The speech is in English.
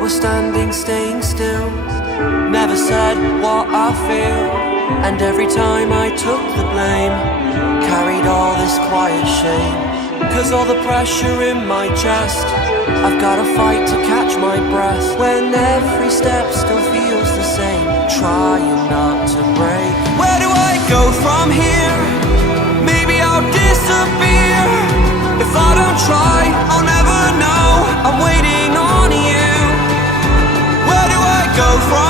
was standing, staying still, never said what I feel. And every time I took the blame, carried all this quiet shame. Cause all the pressure in my chest, I've gotta fight to catch my breath, when every step still feels the same, trying not to break. Where do I go from here? Maybe I'll disappear. If I don't try, I'll never know. I'm waiting on you. Where do I go from